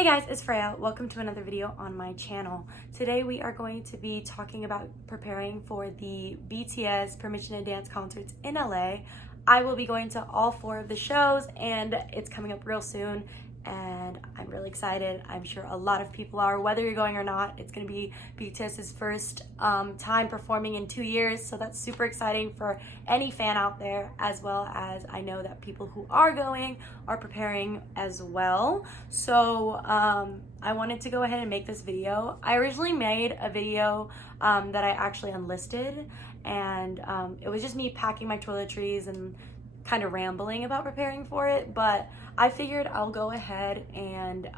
Hey guys, it's Freya. Welcome to another video on my channel. Today we are going to be talking about preparing for the BTS Permission to Dance concerts in LA. I will be going to all 4 of the shows and it's coming up real soon and I'm really excited. I'm sure a lot of people are, whether you're going or not. It's going to be BTS's first time performing in 2 years, so that's super exciting for any fan out there, as well as I know that people who are going are preparing as well. So I wanted to go ahead and make this video. I originally made a video that I actually unlisted, and it was just me packing my toiletries and kind of rambling about preparing for it, but I figured I'll go ahead and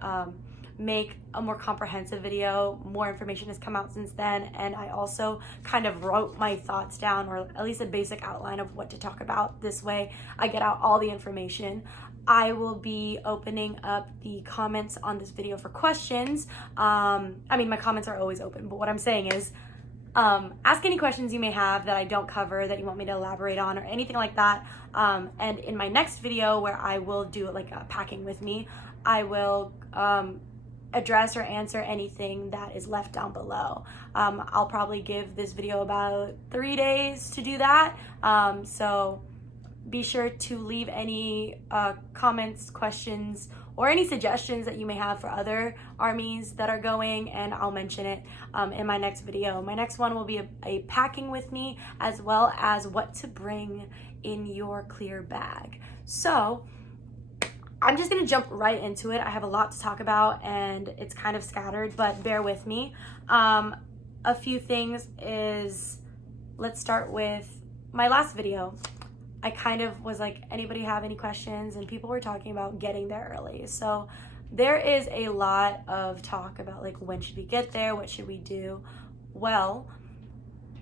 make a more comprehensive video. More information has come out since then, and I also kind of wrote my thoughts down, or at least a basic outline of what to talk about. This way I get out all the information. I will be opening up the comments on this video for questions. I mean, my comments are always open, but what I'm saying is ask any questions you may have that I don't cover, that you want me to elaborate on, or anything like that. And in my next video, where I will do like a packing with me, I will address or answer anything that is left down below. I'll probably give this video about 3 days to do that. So be sure to leave any comments, questions, or any suggestions that you may have for other armies that are going, and I'll mention it in my next video. My next one will be a packing with me, as well as what to bring in your clear bag. So I'm just gonna jump right into it. I have a lot to talk about and it's kind of scattered, but bear with me. A few things is, let's start with my last video. I kind of was like, anybody have any questions? And people were talking about getting there early. So there is a lot of talk about like, when should we get there? What should we do? Well,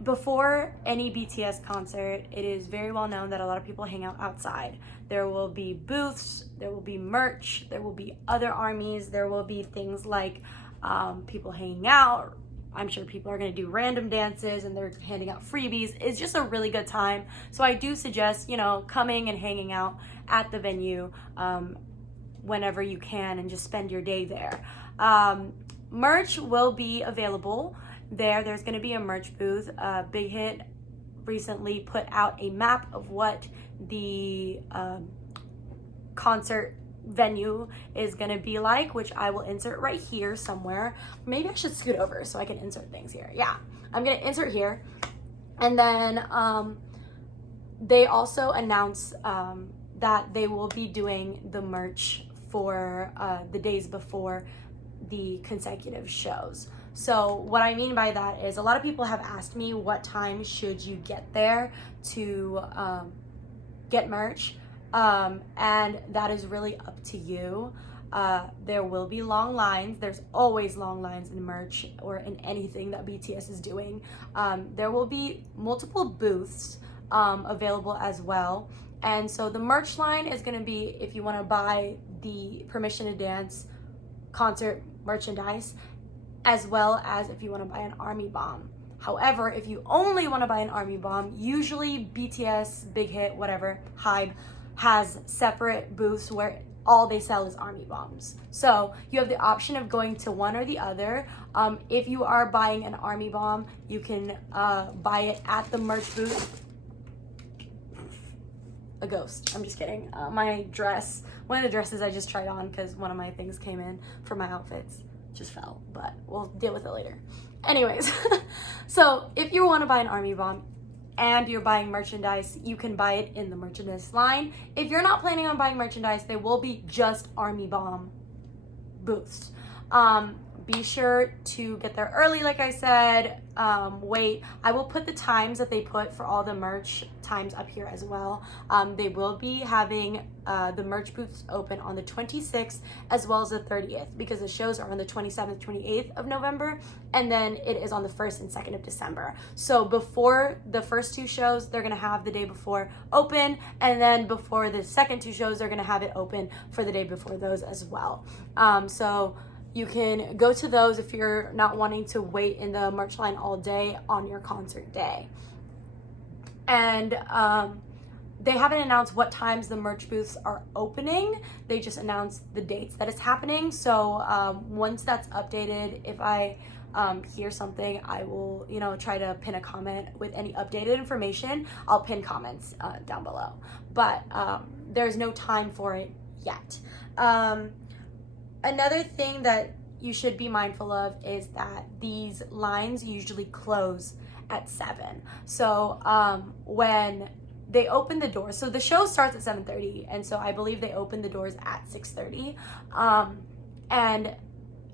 before any BTS concert, it is very well known that a lot of people hang out outside. There will be booths, there will be merch, there will be other armies, there will be things like people hanging out. I'm sure people are going to do random dances and they're handing out freebies. It's just a really good time. So I do suggest, coming and hanging out at the venue whenever you can and just spend your day there. Merch will be available there. There's going to be a merch booth. Big Hit recently put out a map of what the concert venue is gonna be like, which I will insert right here somewhere. Maybe I should scoot over so I can insert things here. Yeah, I'm gonna insert here. And then they also announced that they will be doing the merch for the days before the consecutive shows. So what I mean by that is, a lot of people have asked me, what time should you get there to get merch? And that is really up to you. There will be long lines. There's always long lines in merch or in anything that BTS is doing. There will be multiple booths available as well. And so the merch line is going to be, if you want to buy the Permission to Dance concert merchandise, as well as if you want to buy an army bomb. However, if you only want to buy an army bomb, usually BTS, Big Hit, whatever, Hybe, has separate booths where all they sell is army bombs. So you have the option of going to one or the other. If you are buying an army bomb, you can buy it at the merch booth. A ghost. I'm just kidding. My dress, one of the dresses I just tried on because one of my things came in for my outfits, just fell, but we'll deal with it later. Anyways, so if you want to buy an army bomb and you're buying merchandise, you can buy it in the merchandise line. If you're not planning on buying merchandise, there will be just army bomb booths. Be sure to get there early, like I said. Wait, I will put the times that they put for all the merch times up here as well. They will be having the merch booths open on the 26th as well as the 30th, because the shows are on the 27th, 28th of November, and then it is on the 1st and 2nd of December. So before the first 2 shows, they're gonna have the day before open, and then before the second 2 shows, they're gonna have it open for the day before those as well. So you can go to those if you're not wanting to wait in the merch line all day on your concert day. And they haven't announced what times the merch booths are opening. They just announced the dates that it's happening. So once that's updated, if I hear something, I will, try to pin a comment with any updated information. I'll pin comments down below. But there's no time for it yet. Another thing that you should be mindful of is that these lines usually close at 7. So when they open the doors, so the show starts at 7:30, and so I believe they open the doors at 6:30. And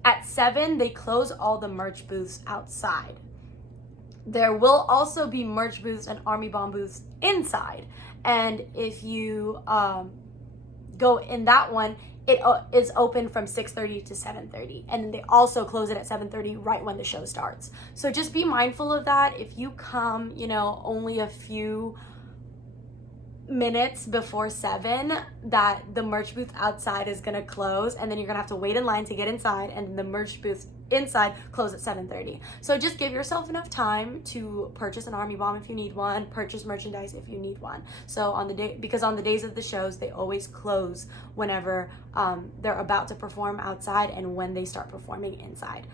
at 7, they close all the merch booths outside. There will also be merch booths and Army Bomb booths inside. And if you go in that one, it is open from 6:30 to 7:30. And then they also close it at 7:30 right when the show starts. So just be mindful of that. If you come, only a few minutes before 7, that the merch booth outside is gonna close, and then you're gonna have to wait in line to get inside, and the merch booth inside close at 7:30. So just give yourself enough time to purchase an Army Bomb if you need one, purchase merchandise if you need one. So on the days of the shows, they always close whenever they're about to perform outside and when they start performing inside.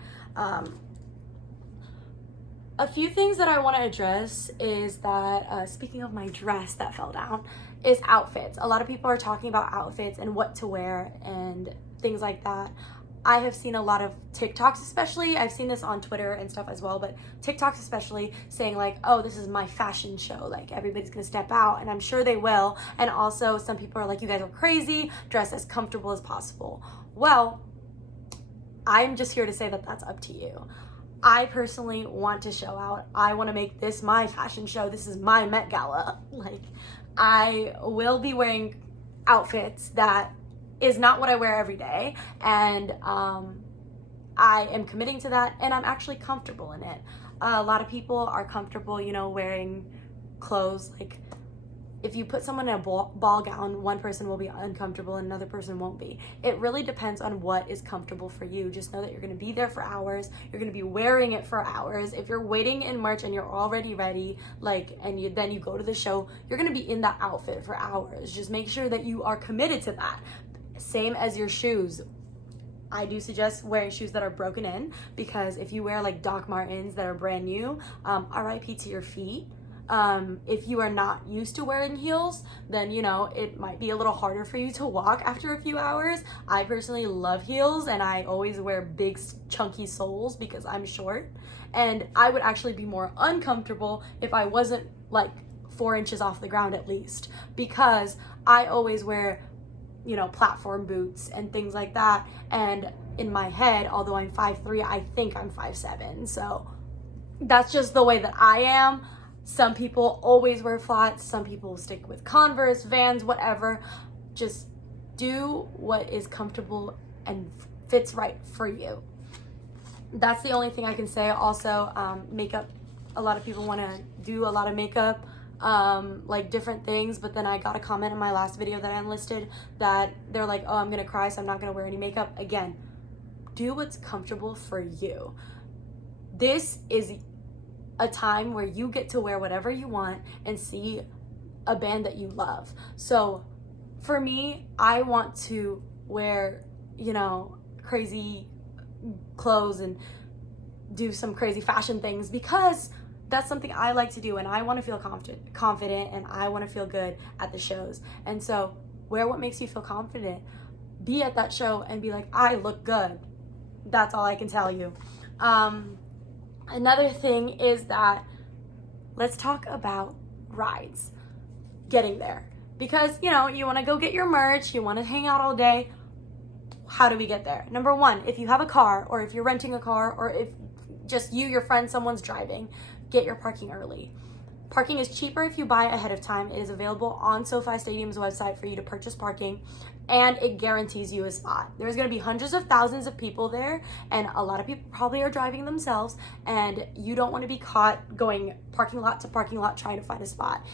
A few things that I want to address is that, speaking of my dress that fell down, is outfits. A lot of people are talking about outfits and what to wear and things like that. I have seen a lot of TikToks, especially, I've seen this on Twitter and stuff as well, but TikToks especially, saying like, oh, this is my fashion show, like everybody's gonna step out, and I'm sure they will. And also some people are like, you guys are crazy, dress as comfortable as possible. Well, I'm just here to say that that's up to you. I personally want to show out. I want to make this my fashion show. This is my Met Gala. Like, I will be wearing outfits that is not what I wear every day, and I am committing to that, and I'm actually comfortable in it. A lot of people are comfortable, wearing clothes. Like, if you put someone in a ball gown, one person will be uncomfortable and another person won't be. It really depends on what is comfortable for you. Just know that you're gonna be there for hours. You're gonna be wearing it for hours. If you're waiting in merch and you're already ready, then you go to the show, you're gonna be in that outfit for hours. Just make sure that you are committed to that. Same as your shoes. I do suggest wearing shoes that are broken in, because if you wear like Doc Martens that are brand new, RIP to your feet. If you are not used to wearing heels, then it might be a little harder for you to walk after a few hours. I personally love heels, and I always wear big chunky soles because I'm short, and I would actually be more uncomfortable if I wasn't like 4 inches off the ground at least, because I always wear platform boots and things like that, and in my head, although I'm 5'3", I think I'm 5'7", so that's just the way that I am. Some people always wear flats, some people stick with Converse, Vans, whatever. Just do what is comfortable and fits right for you. That's the only thing I can say. Also, makeup. A lot of people want to do a lot of makeup, like different things, but then I got a comment in my last video that I enlisted that they're like, oh, I'm gonna cry, so I'm not gonna wear any makeup. Again, do what's comfortable for you. This is a time where you get to wear whatever you want and see a band that you love. So for me, I want to wear, crazy clothes and do some crazy fashion things because that's something I like to do, and I want to feel confident, and I want to feel good at the shows. And so wear what makes you feel confident. Be at that show and be like, I look good. That's all I can tell you. Another thing is that let's talk about rides, getting there. Because, you want to go get your merch, you want to hang out all day. How do we get there? Number one, if you have a car, or if you're renting a car, or if just you, your friend, someone's driving, get your parking early. Parking is cheaper if you buy ahead of time. It is available on SoFi Stadium's website for you to purchase parking, and it guarantees you a spot. There's going to be hundreds of thousands of people there, and a lot of people probably are driving themselves, and you don't want to be caught going parking lot to parking lot trying to find a spot.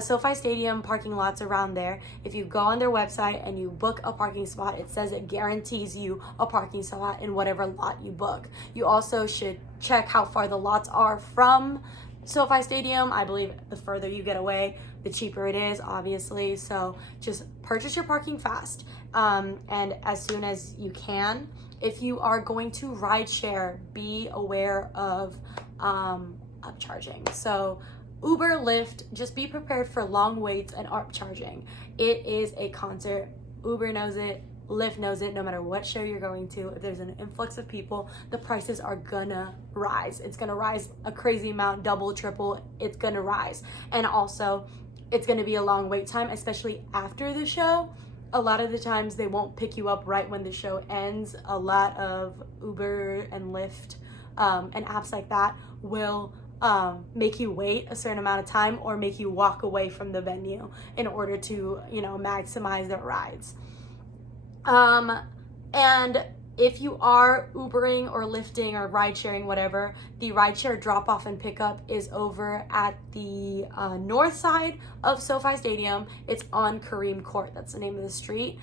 SoFi Stadium parking lots around there. If you go on their website and you book a parking spot, it says it guarantees you a parking spot in whatever lot you book. You also should check how far the lots are from SoFi Stadium. I believe the further you get away, the cheaper it is, obviously. So just purchase your parking fast, and as soon as you can. If you are going to ride share, be aware of upcharging. So Uber, Lyft, just be prepared for long waits and upcharging. It is a concert. Uber knows it, Lyft knows it. No matter what show you're going to, if there's an influx of people, the prices are gonna rise. It's gonna rise a crazy amount, double, triple, it's gonna rise. And also, it's gonna be a long wait time, especially after the show. A lot of the times they won't pick you up right when the show ends. A lot of Uber and Lyft and apps like that will make you wait a certain amount of time or make you walk away from the venue in order to, you know, maximize their rides. And if you are Ubering or Lyfting or ride sharing, whatever, the rideshare drop off and pickup is over at the north side of SoFi Stadium. It's on Kareem Court. That's the name of the street.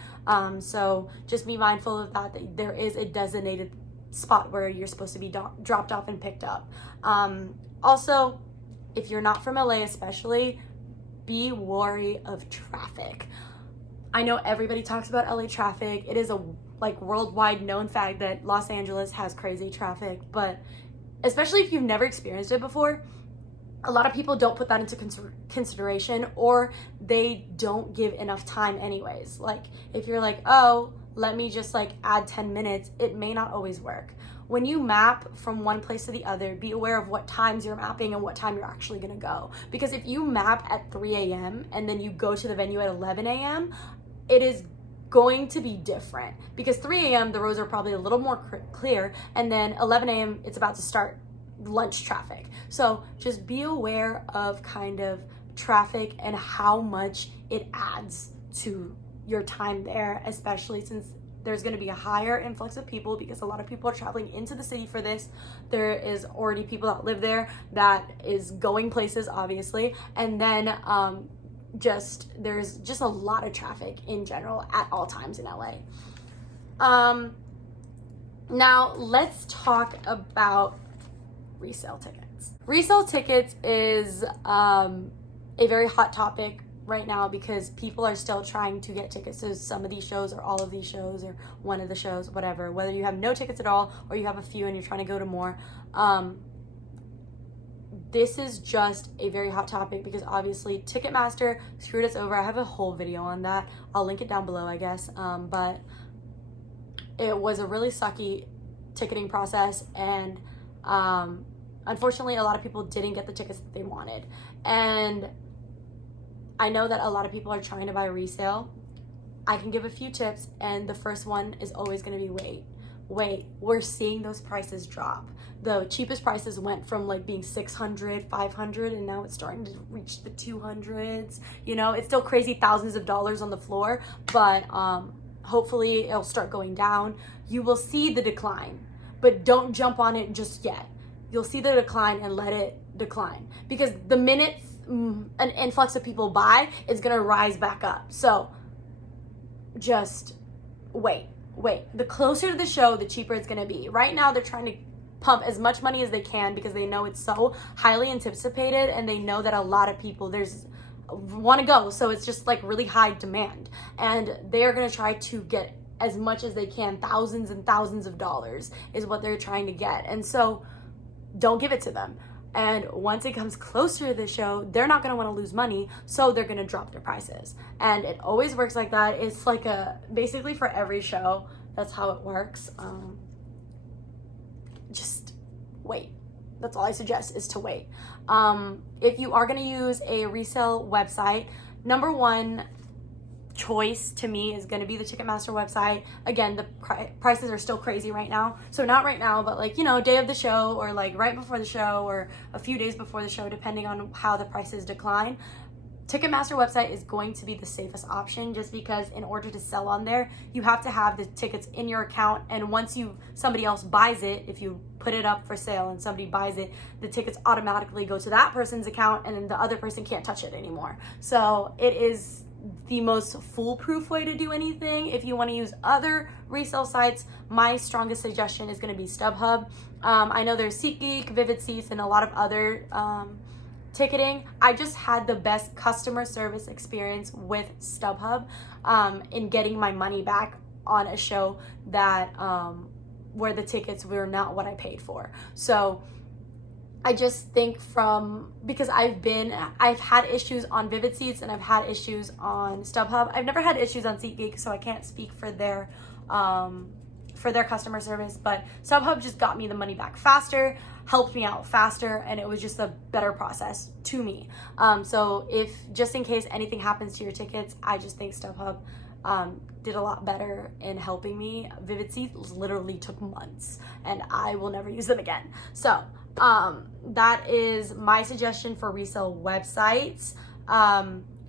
So just be mindful of that there is a designated spot where you're supposed to be dropped off and picked up. Also, if you're not from LA especially, be wary of traffic. I know everybody talks about LA traffic. It is a worldwide known fact that Los Angeles has crazy traffic, but especially if you've never experienced it before, a lot of people don't put that into consideration, or they don't give enough time anyways. Like if you're like, oh, let me just add 10 minutes, it may not always work. When you map from one place to the other, be aware of what times you're mapping and what time you're actually gonna go. Because if you map at 3 a.m. and then you go to the venue at 11 a.m., it is going to be different, because 3 a.m. the roads are probably a little more clear, and then 11 a.m. it's about to start lunch traffic. So just be aware of kind of traffic and how much it adds to your time there, especially since there's going to be a higher influx of people, because a lot of people are traveling into the city for this. There is already people that live there that is going places, obviously, and then there's just a lot of traffic in general at all times in LA. Now let's talk about resale tickets. Resale tickets is a very hot topic right now, because people are still trying to get tickets to some of these shows or all of these shows or one of the shows, whatever, whether you have no tickets at all or you have a few and you're trying to go to more. This is just a very hot topic because obviously Ticketmaster screwed us over. I have a whole video on that. I'll link it down below, I guess. But it was a really sucky ticketing process, and unfortunately a lot of people didn't get the tickets that they wanted. And I know that a lot of people are trying to buy resale. I can give a few tips, and the first one is always going to be wait. We're seeing those prices drop. The cheapest prices went from being $600, $500, and now it's starting to reach the 200s. You know, it's still crazy, thousands of dollars on the floor, but hopefully it'll start going down. You will see the decline, but don't jump on it just yet. You'll see the decline and let it decline, because the minute an influx of people buy, it's gonna rise back up. So just wait. The closer to the show, the cheaper it's gonna be. Right now they're trying to pump as much money as they can because they know it's so highly anticipated, and they know that a lot of people want to go, so it's just really high demand, and they are going to try to get as much as they can. Thousands and thousands of dollars is what they're trying to get, and so don't give it to them. And once it comes closer to the show, they're not going to want to lose money, so they're going to drop their prices. And it always works like that. It's basically for every show, that's how it works. Just wait. That's all I suggest, is to wait. If you are going to use a resale website, number one choice to me is going to be the Ticketmaster website. Again, the prices are still crazy right now. So not right now, but day of the show, or right before the show, or a few days before the show, depending on how the prices decline. Ticketmaster website is going to be the safest option, just because in order to sell on there, you have to have the tickets in your account, and once somebody else buys it, if you put it up for sale and somebody buys it, the tickets automatically go to that person's account, and then the other person can't touch it anymore. So it is the most foolproof way to do anything. If you want to use other resale sites, my strongest suggestion is going to be StubHub. I know there's SeatGeek, Vivid Seats, and a lot of other ticketing, I just had the best customer service experience with StubHub in getting my money back on a show that where the tickets were not what I paid for. So I just think because I've had issues on Vivid Seats and I've had issues on StubHub. I've never had issues on SeatGeek, so I can't speak for their customer service, but StubHub just got me the money back faster, helped me out faster, and it was just a better process to me. So if just in case anything happens to your tickets, I just think StubHub did a lot better in helping me. Vivid Seats literally took months, and I will never use them again. So that is my suggestion for resale websites.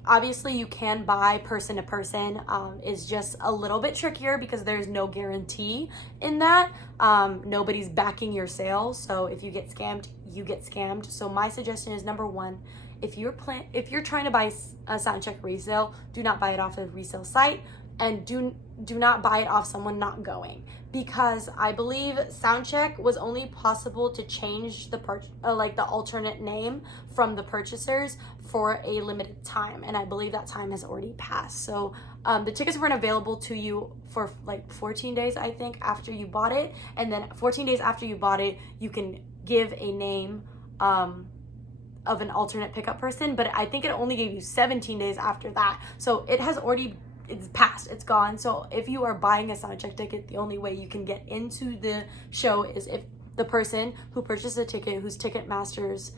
Obviously you can buy person to person, is just a little bit trickier because there's no guarantee in that. Nobody's backing your sale, so if you get scammed, you get scammed. So my suggestion is, number one, if you're trying to buy a Soundcheck resale, do not buy it off a resale site, and do not buy it off someone not going, because I believe Soundcheck was only possible to change the the alternate name from the purchasers for a limited time, and I believe that time has already passed. So the tickets weren't available to you for like 14 days, I think, after you bought it, and then 14 days after you bought it, you can give a name of an alternate pickup person, but I think it only gave you 17 days after that. So it's passed, it's gone. So if you are buying a Soundcheck ticket, the only way you can get into the show is if the person who purchased the ticket, whose Ticketmaster's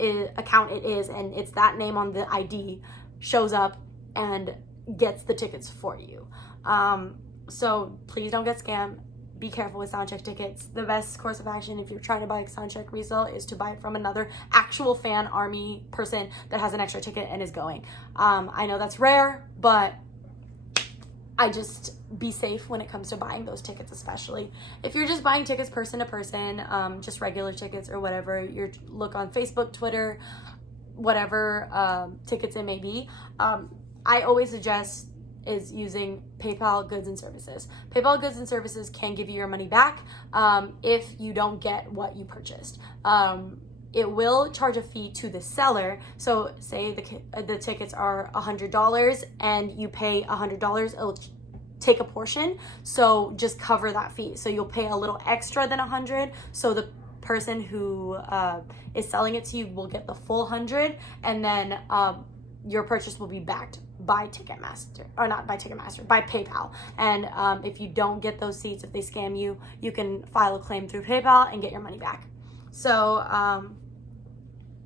account it is, and it's that name on the ID, shows up and gets the tickets for you. So please don't get scammed. Be careful with Soundcheck tickets. The best course of action if you're trying to buy a Soundcheck resale is to buy it from another actual fan army person that has an extra ticket and is going. I know that's rare, but I just be safe when it comes to buying those tickets, especially if you're just buying tickets person to person, just regular tickets or whatever. You look on Facebook, Twitter, whatever tickets it may be. I always suggest is using PayPal goods and services. PayPal goods and services can give you your money back if you don't get what you purchased. It will charge a fee to the seller. So say the tickets are $100 and you pay $100, it'll take a portion. So just cover that fee. So you'll pay a little extra than $100. So the person who is selling it to you will get the full $100, and then your purchase will be backed by Ticketmaster, or not by Ticketmaster, by PayPal. And if you don't get those seats, if they scam you, you can file a claim through PayPal and get your money back. So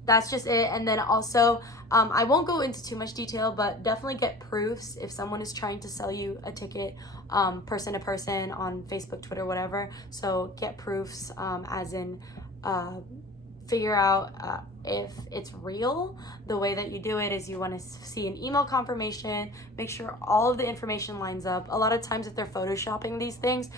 that's just it. And then also, I won't go into too much detail, but definitely get proofs if someone is trying to sell you a ticket person to person on Facebook, Twitter, whatever. So get proofs, as in figure out if it's real. The way that you do it is you want to see an email confirmation, make sure all of the information lines up. A lot of times if they're photoshopping these things,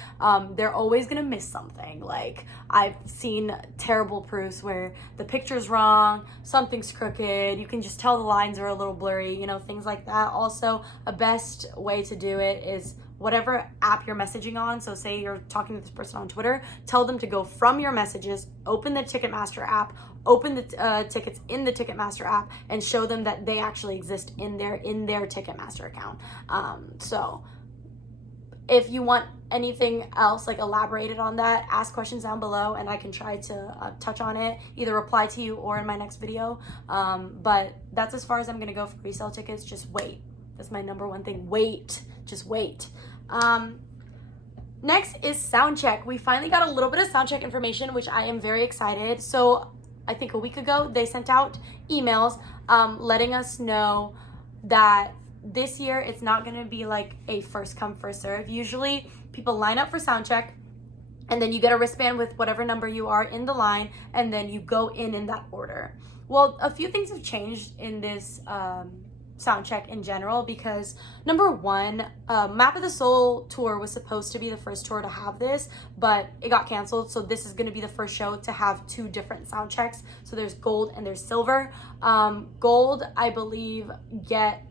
they're always gonna miss something. Like, I've seen terrible proofs where the picture's wrong, something's crooked, you can just tell the lines are a little blurry, you know, things like that. Also, a best way to do it is whatever app you're messaging on. So say you're talking to this person on Twitter, tell them to go from your messages, open the Ticketmaster app, open the tickets in the Ticketmaster app, and show them that they actually exist in their Ticketmaster account. So if you want anything else like elaborated on that, ask questions down below and I can try to touch on it, either reply to you or in my next video. But that's as far as I'm gonna go for resale tickets. Just wait. That's my number one thing. Wait. Just wait. Next is Soundcheck. We finally got a little bit of Soundcheck information, which I am very excited. So I think a week ago, they sent out emails letting us know that this year it's not going to be like a first come, first serve. Usually people line up for Soundcheck, and then you get a wristband with whatever number you are in the line, and then you go in that order. Well, a few things have changed in this Soundcheck in general, because number one, Map of the Soul tour was supposed to be the first tour to have this, but it got canceled. So this is going to be the first show to have two different Soundchecks. So there's gold and there's silver. Gold, I believe, get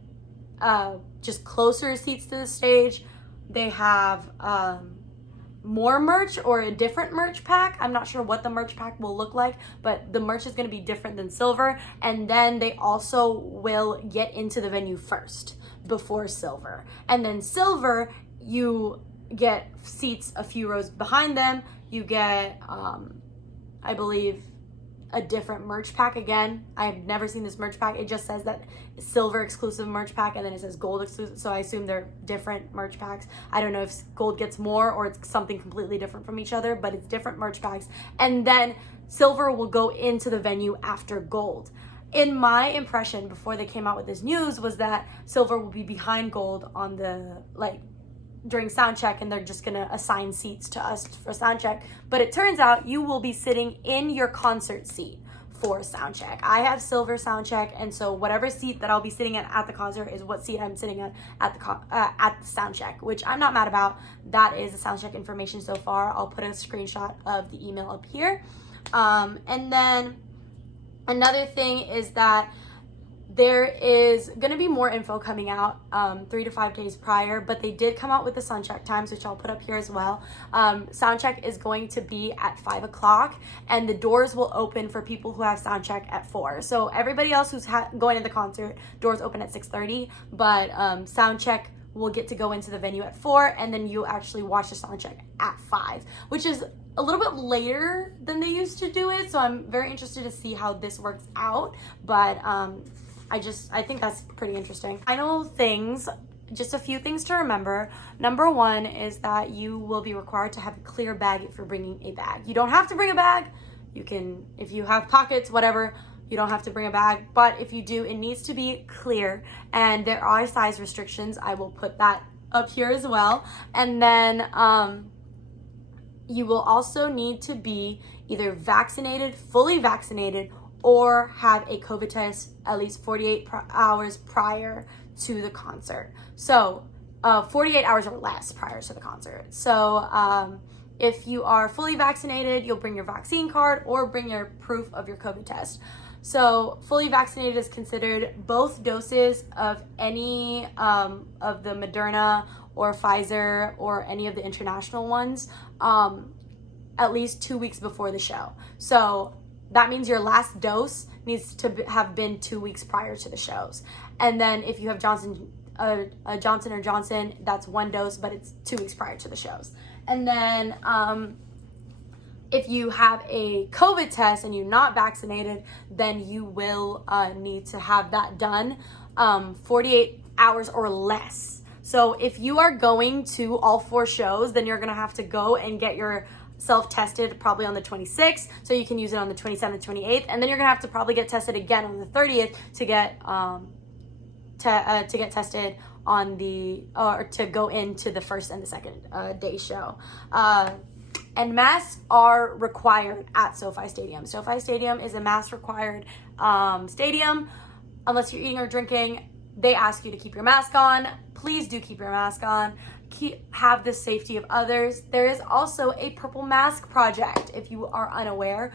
just closer seats to the stage. They have more merch or a different merch pack. I'm not sure what the merch pack will look like, but the merch is going to be different than silver. And then they also will get into the venue first before silver. And then silver, you get seats a few rows behind them. You get, I believe, a different merch pack again. I've never seen this merch pack. It just says that silver exclusive merch pack, and then it says gold exclusive, so I assume they're different merch packs. I don't know if gold gets more or it's something completely different from each other, but it's different merch packs. And then silver will go into the venue after gold. In my impression before they came out with this news was that silver will be behind gold on the, like, during soundcheck, and they're just gonna assign seats to us for soundcheck. But it turns out you will be sitting in your concert seat for soundcheck. I have silver soundcheck, and so whatever seat that I'll be sitting at the concert is what seat I'm sitting at the soundcheck, which I'm not mad about. That is the soundcheck information so far. I'll put a screenshot of the email up here. And then another thing is that there is going to be more info coming out 3 to 5 days prior, but they did come out with the soundcheck times, which I'll put up here as well. Soundcheck is going to be at 5 o'clock, and the doors will open for people who have soundcheck at 4. So everybody else who's going to the concert, doors open at 6:30, but soundcheck will get to go into the venue at 4, and then you actually watch the soundcheck at 5, which is a little bit later than they used to do it. So I'm very interested to see how this works out, but I think that's pretty interesting. Final things, just a few things to remember. Number one is that you will be required to have a clear bag if you're bringing a bag. You don't have to bring a bag. You can, if you have pockets, whatever, you don't have to bring a bag. But if you do, it needs to be clear. And there are size restrictions. I will put that up here as well. And then you will also need to be either vaccinated, fully vaccinated, or have a COVID test at least 48 hours prior to the concert. So 48 hours or less prior to the concert. So if you are fully vaccinated, you'll bring your vaccine card or bring your proof of your COVID test. So fully vaccinated is considered both doses of any of the Moderna or Pfizer or any of the international ones at least 2 weeks before the show. So that means your last dose needs to have been 2 weeks prior to the shows. And then if you have Johnson & Johnson, that's 1 dose, but it's 2 weeks prior to the shows. And then if you have a COVID test and you're not vaccinated, then you will need to have that done 48 hours or less. So if you are going to all 4 shows, then you're gonna have to go and get your self-tested probably on the 26th, so you can use it on the 27th, 28th, and then you're gonna have to probably get tested again on the 30th to get tested on the or to go into the first and the second day show. And masks are required at SoFi Stadium. SoFi Stadium is a mask required stadium. Unless you're eating or drinking, they ask you to keep your mask on. Please do keep your mask on. Have the safety of others. There is also a purple mask project, if you are unaware.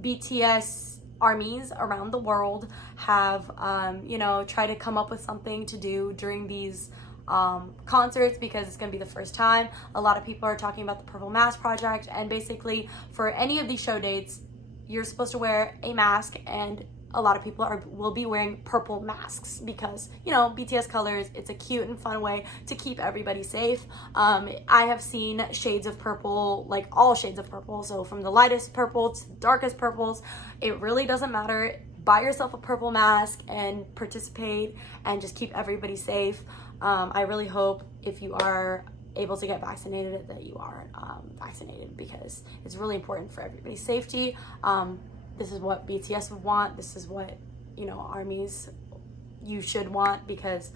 BTS armies around the world have tried to come up with something to do during these concerts, because it's going to be the first time. A lot of people are talking about the purple mask project, and basically for any of these show dates, you're supposed to wear a mask, and a lot of people will be wearing purple masks because, BTS colors. It's a cute and fun way to keep everybody safe. I have seen shades of purple, like all shades of purple. So from the lightest purple to the darkest purples, it really doesn't matter. Buy yourself a purple mask and participate and just keep everybody safe. I really hope if you are able to get vaccinated that you are vaccinated, because it's really important for everybody's safety. This is what BTS would want. This is what, armies you should want, because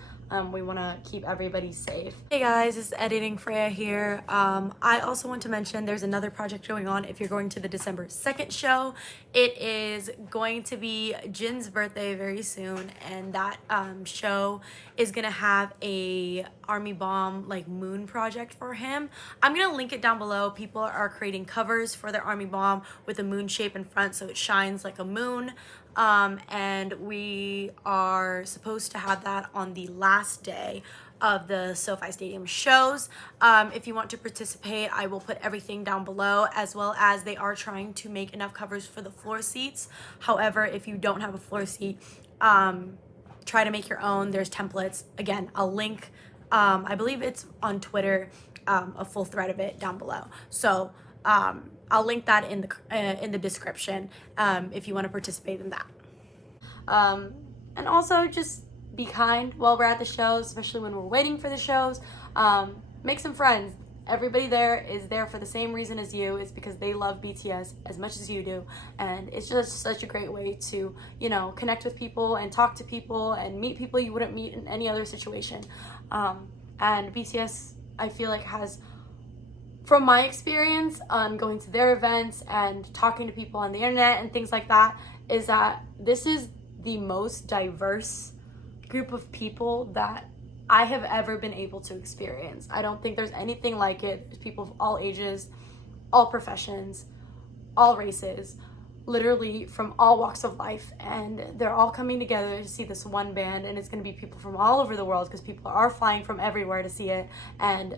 we want to keep everybody safe. Hey guys, it's Editing Freya here. I also want to mention there's another project going on if you're going to the December 2nd show. It is going to be Jin's birthday very soon, and that show is gonna have a Army Bomb moon project for him. I'm gonna link it down below. People are creating covers for their Army Bomb with a moon shape in front so it shines like a moon. And we are supposed to have that on the last day of the SoFi Stadium shows. If you want to participate, I will put everything down below, as well as they are trying to make enough covers for the floor seats. However, if you don't have a floor seat, try to make your own. There's templates. Again, I'll link, I believe it's on Twitter, a full thread of it down below. So I'll link that in the description if you want to participate in that. And also just be kind while we're at the shows, especially when we're waiting for the shows. Make some friends. Everybody there is there for the same reason as you. It's because they love BTS as much as you do. And it's just such a great way to, you know, connect with people and talk to people and meet people you wouldn't meet in any other situation. And BTS, I feel like, has, from my experience on going to their events and talking to people on the internet and things like that, is that this is the most diverse group of people that I have ever been able to experience. I don't think there's anything like it. There's people of all ages, all professions, all races, literally from all walks of life, and they're all coming together to see this one band, and it's going to be people from all over the world because people are flying from everywhere to see it. And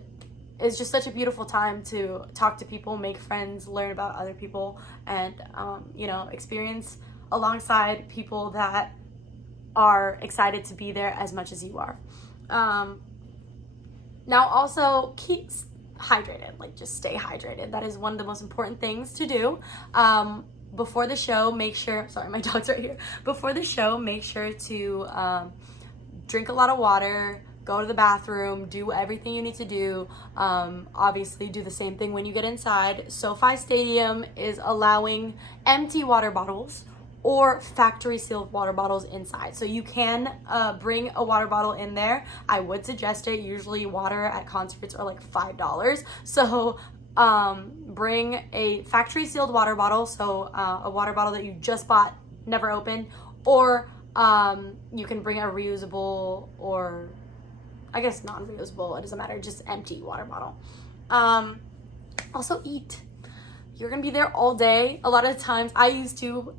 it's just such a beautiful time to talk to people, make friends, learn about other people, and you know, experience alongside people that are excited to be there as much as you are. Now also keep hydrated, like just stay hydrated. That is one of the most important things to do. Before the show, make sure, sorry, my dog's right here. Before the show, make sure to drink a lot of water, go to the bathroom, do everything you need to do. Obviously do the same thing when you get inside. SoFi Stadium is allowing empty water bottles or factory sealed water bottles inside. So you can bring a water bottle in there. I would suggest it. Usually water at concerts are like $5. So bring a factory sealed water bottle. So a water bottle that you just bought, never opened, or you can bring a reusable, or I guess non-reusable, it doesn't matter, just empty water bottle. Also eat. You're gonna be there all day. A lot of times I used to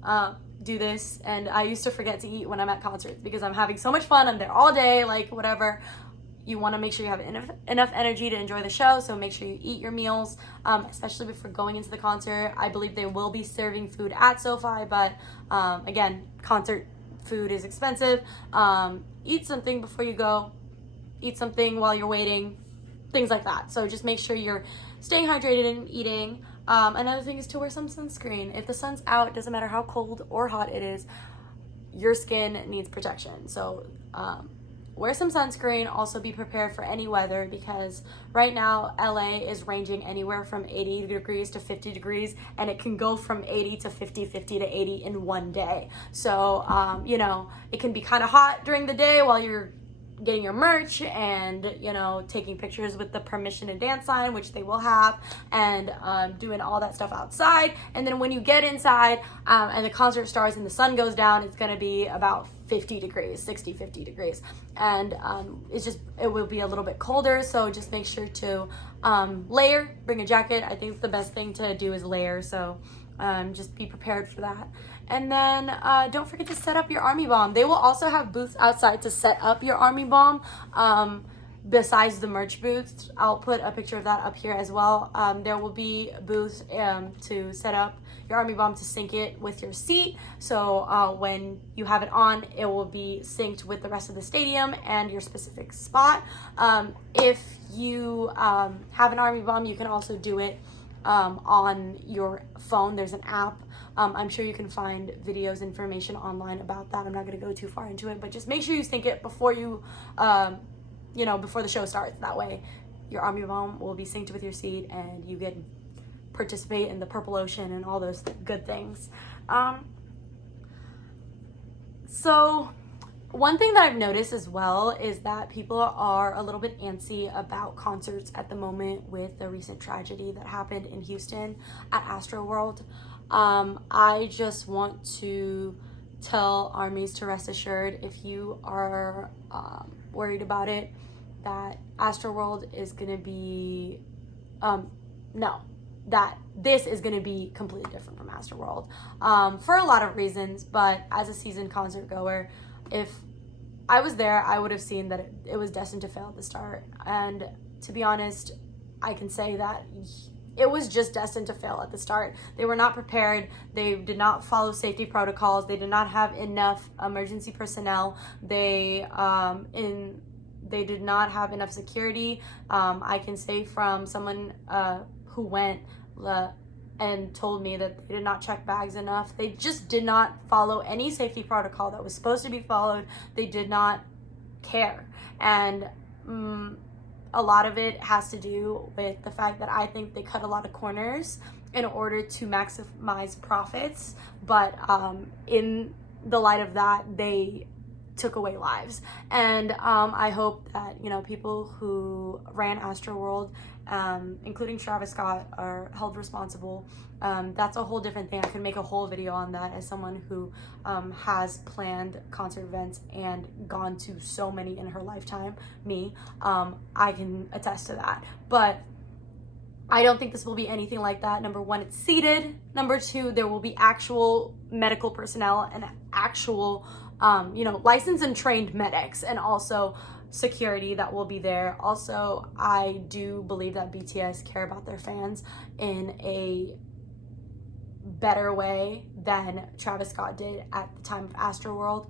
do this, and I used to forget to eat when I'm at concerts because I'm having so much fun. I'm there all day, like whatever. You want to make sure you have enough energy to enjoy the show, so make sure you eat your meals, especially before going into the concert. I believe they will be serving food at SoFi, but again, concert food is expensive. Eat something before you go, eat something while you're waiting, things like that. So just make sure you're staying hydrated and eating. Another thing is to wear some sunscreen. If the sun's out, it doesn't matter how cold or hot it is, your skin needs protection. So wear some sunscreen. Also be prepared for any weather, because right now LA is ranging anywhere from 80 degrees to 50 degrees, and it can go from 80 to 50, 50 to 80 in one day. So you know, it can be kind of hot during the day while you're getting your merch and, you know, taking pictures with the permission to dance sign, which they will have, and doing all that stuff outside. And then when you get inside and the concert starts and the sun goes down, it's going to be about 50 degrees, 60, 50 degrees. And it will be a little bit colder. So just make sure to layer, bring a jacket. I think the best thing to do is layer. So just be prepared for that. And then don't forget to set up your army bomb. They will also have booths outside to set up your army bomb besides the merch booths. I'll put a picture of that up here as well. There will be booths to set up your army bomb, to sync it with your seat. So when you have it on, it will be synced with the rest of the stadium and your specific spot. If you have an army bomb, you can also do it on your phone. There's an app. I'm sure you can find videos, information online about that. I'm not going to go too far into it, but just make sure you sync it before you, before the show starts. That way your army bomb will be synced with your seat and you can participate in the purple ocean and all those good things. So one thing that I've noticed as well is that people are a little bit antsy about concerts at the moment with the recent tragedy that happened in Houston at Astroworld. I just want to tell armies to rest assured, if you are worried about it, that Astroworld is going to be, that this is going to be completely different from Astroworld for a lot of reasons. But as a seasoned concert goer, if I was there, I would have seen that it was destined to fail at the start. And to be honest, I can say that it was just destined to fail at the start. They were not prepared. They did not follow safety protocols. They did not have enough emergency personnel. They did not have enough security. I can say from someone who went and told me that they did not check bags enough. They just did not follow any safety protocol that was supposed to be followed. They did not care. And a lot of it has to do with the fact that I think they cut a lot of corners in order to maximize profits. But in the light of that, they took away lives. And I hope that, you know, people who ran Astroworld, including Travis Scott, are held responsible. That's a whole different thing. I could make a whole video on that as someone who has planned concert events and gone to so many in her lifetime. I can attest to that. But I don't think this will be anything like that. Number one, it's seated. Number two, there will be actual medical personnel and actual licensed and trained medics, and also security that will be there. Also, I do believe that BTS care about their fans in a better way than Travis Scott did at the time of Astroworld.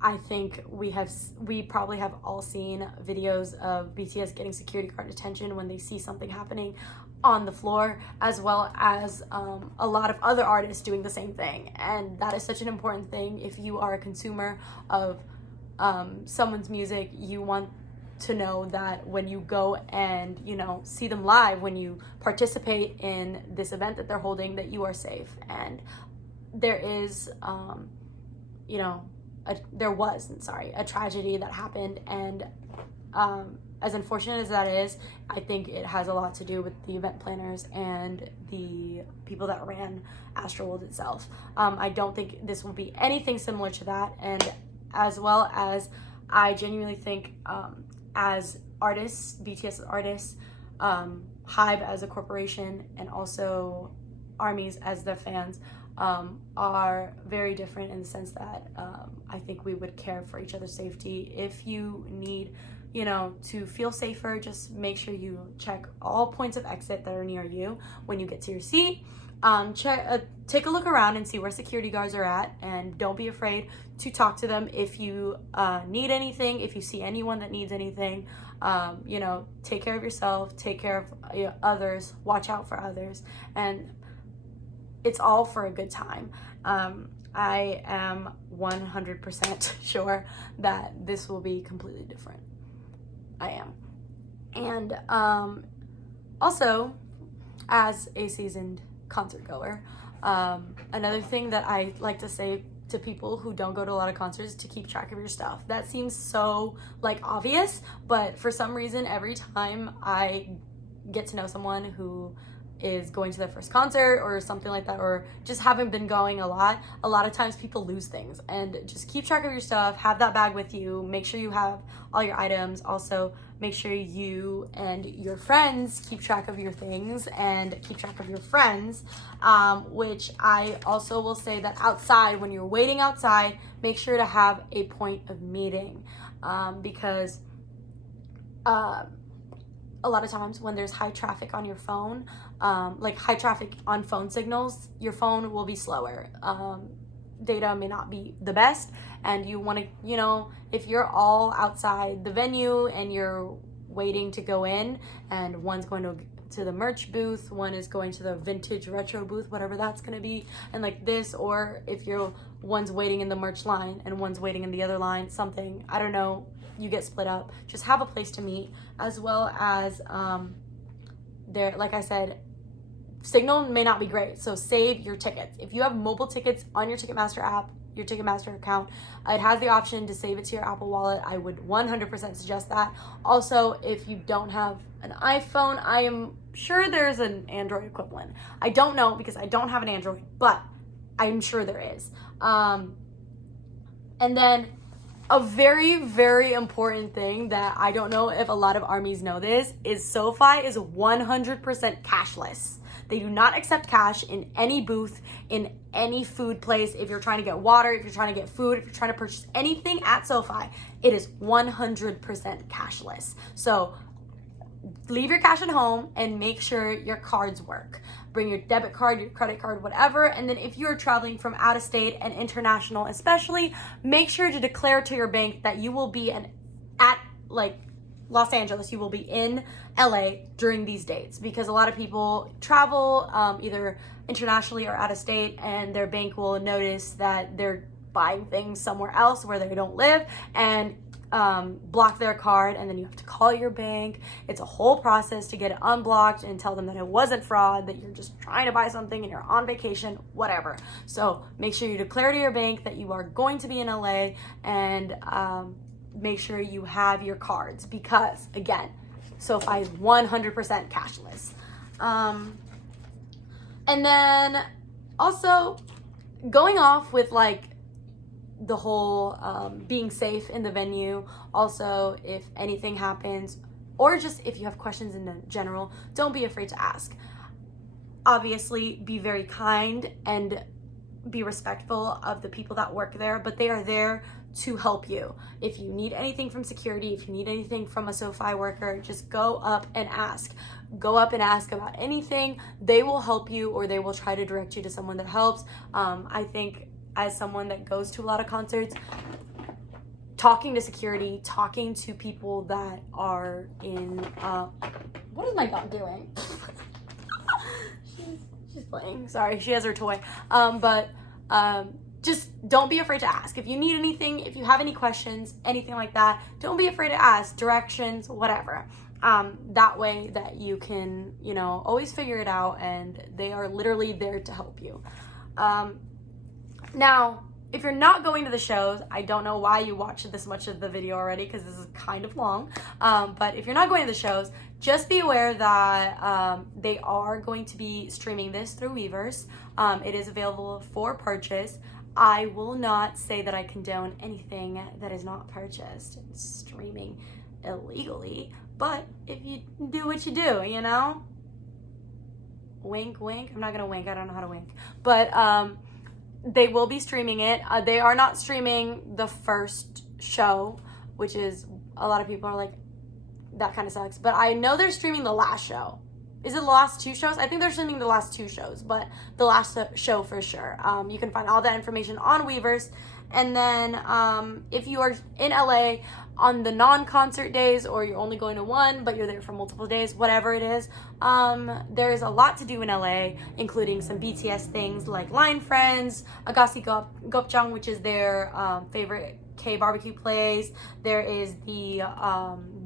I think we probably have all seen videos of BTS getting security guard attention when they see something happening on the floor, as well as a lot of other artists doing the same thing. And that is such an important thing. If you are a consumer of someone's music, you want to know that when you go and, you know, see them live, when you participate in this event that they're holding, that you are safe. And there is, there was a tragedy that happened, and as unfortunate as that is, I think it has a lot to do with the event planners and the people that ran Astroworld itself. I don't think this will be anything similar to that, and as well as I genuinely think as artists, BTS artists, HYBE as a corporation, and also ARMYs as the fans, are very different in the sense that I think we would care for each other's safety. If you need, to feel safer, just make sure you check all points of exit that are near you when you get to your seat. Take a look around and see where security guards are at, and don't be afraid to talk to them if you need anything. If you see anyone that needs anything, take care of yourself, take care of others, watch out for others, and it's all for a good time. I am 100% sure that this will be completely different. I am. And also, as a seasoned concert goer, another thing that I like to say to people who don't go to a lot of concerts is to keep track of your stuff. That seems so obvious, but for some reason, every time I get to know someone who is going to their first concert or something like that, or just haven't been going a lot of times people lose things. And just keep track of your stuff, have that bag with you, make sure you have all your items. Also, make sure you and your friends keep track of your things and keep track of your friends, which I also will say that outside, when you're waiting outside, make sure to have a point of meeting, because a lot of times when there's high traffic on your phone, high traffic on phone signals, your phone will be slower. Data may not be the best, and you want to, if you're all outside the venue and you're waiting to go in, and one's going to the merch booth, one is going to the vintage retro booth, whatever that's going to be, and this, or if one's waiting in the merch line and one's waiting in the other line, something, I don't know, you get split up. Just have a place to meet, as well as there, like I said, signal may not be great, so save your tickets. If you have mobile tickets on your Ticketmaster app, your Ticketmaster account, it has the option to save it to your Apple Wallet. I would 100% suggest that. Also, if you don't have an iPhone, I am sure there's an Android equivalent. I don't know because I don't have an Android, but I'm sure there is. And then A very, very important thing that I don't know if a lot of armies know this is SoFi is 100% cashless. They do not accept cash in any booth, in any food place. If you're trying to get water, if you're trying to get food, if you're trying to purchase anything at SoFi, it is 100% cashless. So leave your cash at home and make sure your cards work. Bring your debit card, your credit card, whatever. And then if you're traveling from out of state and international especially, make sure to declare to your bank that you will be at like Los Angeles, you will be in LA during these dates, because a lot of people travel either internationally or out of state, and their bank will notice that they're buying things somewhere else where they don't live and block their card, and then you have to call your bank. It's a whole process to get it unblocked and tell them that it wasn't fraud, that you're just trying to buy something and you're on vacation, whatever. So make sure you declare to your bank that you are going to be in LA, and make sure you have your cards, because again, SoFi is 100% cashless. And then also going off with like the whole being safe in the venue. Also, if anything happens, or just if you have questions in the general, don't be afraid to ask. Obviously, be very kind and be respectful of the people that work there, but they are there to help you. If you need anything from security, if you need anything from a SoFi worker, just go up and ask. Go up and ask about anything. They will help you, or they will try to direct you to someone that helps. I think as someone that goes to a lot of concerts, talking to security, talking to people that are in, what is my dog doing? she's playing, sorry, she has her toy. Just don't be afraid to ask. If you need anything, if you have any questions, anything like that, don't be afraid to ask, directions, whatever. That way that you can, always figure it out, and they are literally there to help you. Now, if you're not going to the shows, I don't know why you watched this much of the video already, because this is kind of long. But if you're not going to the shows, just be aware that they are going to be streaming this through Weverse. It is available for purchase. I will not say that I condone anything that is not purchased, streaming illegally. But if you do what you do, wink, wink. I'm not gonna wink. I don't know how to wink. But they will be streaming it. They are not streaming the first show, which is, a lot of people are like, that kind of sucks. But I know they're streaming the last show. Is it the last two shows? I think they're streaming the last two shows, but the last show for sure. You can find all that information on Weverse. And then if you are in LA on the non-concert days, or you're only going to one, but you're there for multiple days, whatever it is, there is a lot to do in LA, including some BTS things like Line Friends, Agassi Gopchang, which is their favorite K-barbecue place. There is the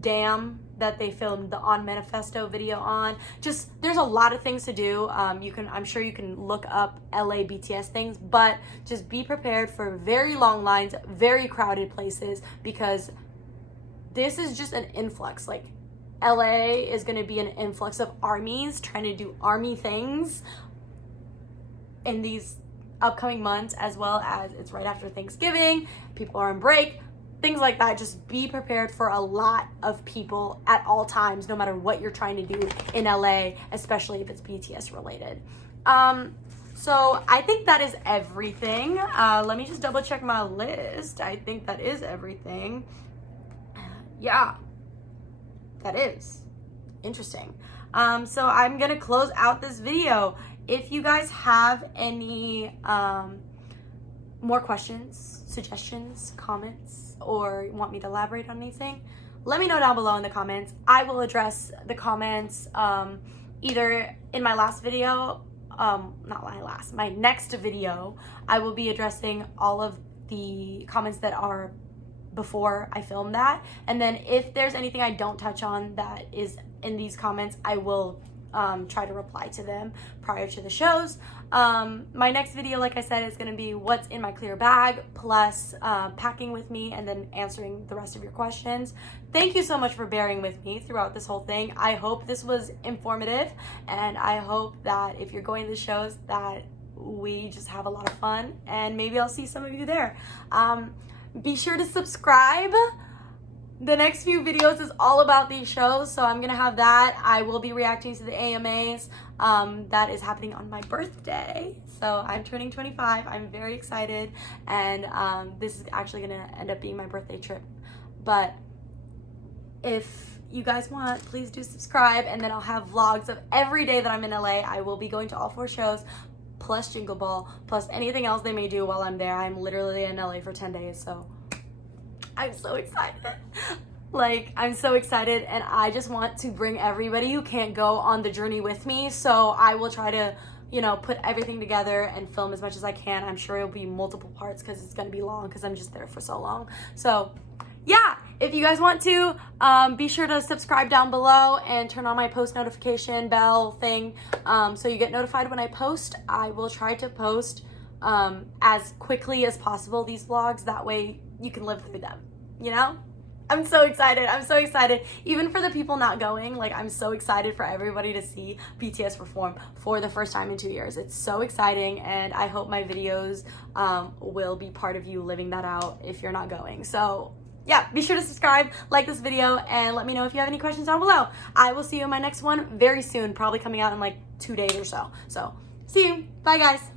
dam that they filmed the On Manifesto video on. Just, there's a lot of things to do. I'm sure you can look up LA BTS things, but just be prepared for very long lines, very crowded places, because this is just an influx. Like, LA is going to be an influx of armies trying to do army things in these upcoming months, as well as it's right after Thanksgiving. People are on break, things like that. Just be prepared for a lot of people at all times, no matter what you're trying to do in LA, especially if it's BTS related. So I think that is everything. Let me just double check my list. I think that is everything. Yeah, that is interesting. So I'm gonna close out this video. If you guys have any more questions, suggestions, comments, or want me to elaborate on anything, let me know down below in the comments. I will address the comments either in my last video, my next video. I will be addressing all of the comments that are before I film that, and then if there's anything I don't touch on that is in these comments, I will try to reply to them prior to the shows. My next video, like I said, is going to be what's in my clear bag, plus packing with me, and then answering the rest of your questions. Thank you so much for bearing with me throughout this whole thing. I hope this was informative, and I hope that if you're going to the shows, that we just have a lot of fun, and maybe I'll see some of you there. be sure to subscribe. The next few videos is all about these shows, so I'm gonna have that. I will be reacting to the AMAs. That is happening on my birthday. So I'm turning 25. I'm very excited, and this is actually gonna end up being my birthday trip. But if you guys want, please do subscribe, and then I'll have vlogs of every day that I'm in LA. I will be going to all 4 shows, plus Jingle Ball, plus anything else they may do while I'm there. I'm literally in LA for 10 days, so I'm so excited. Like, I'm so excited, and I just want to bring everybody who can't go on the journey with me. So I will try to, you know, put everything together and film as much as I can. I'm sure it'll be multiple parts because it's gonna be long because I'm just there for so long. So yeah, if you guys want to, be sure to subscribe down below and turn on my post notification bell thing, so you get notified when I post. I will try to post as quickly as possible these vlogs. That way you can live through them, you know? I'm so excited. I'm so excited. Even for the people not going, like, I'm so excited for everybody to see BTS perform for the first time in 2 years. It's so exciting, and I hope my videos will be part of you living that out if you're not going. So yeah, be sure to subscribe, like this video, and let me know if you have any questions down below. I will see you in my next one very soon, probably coming out in like 2 days or so. So see you. Bye, guys.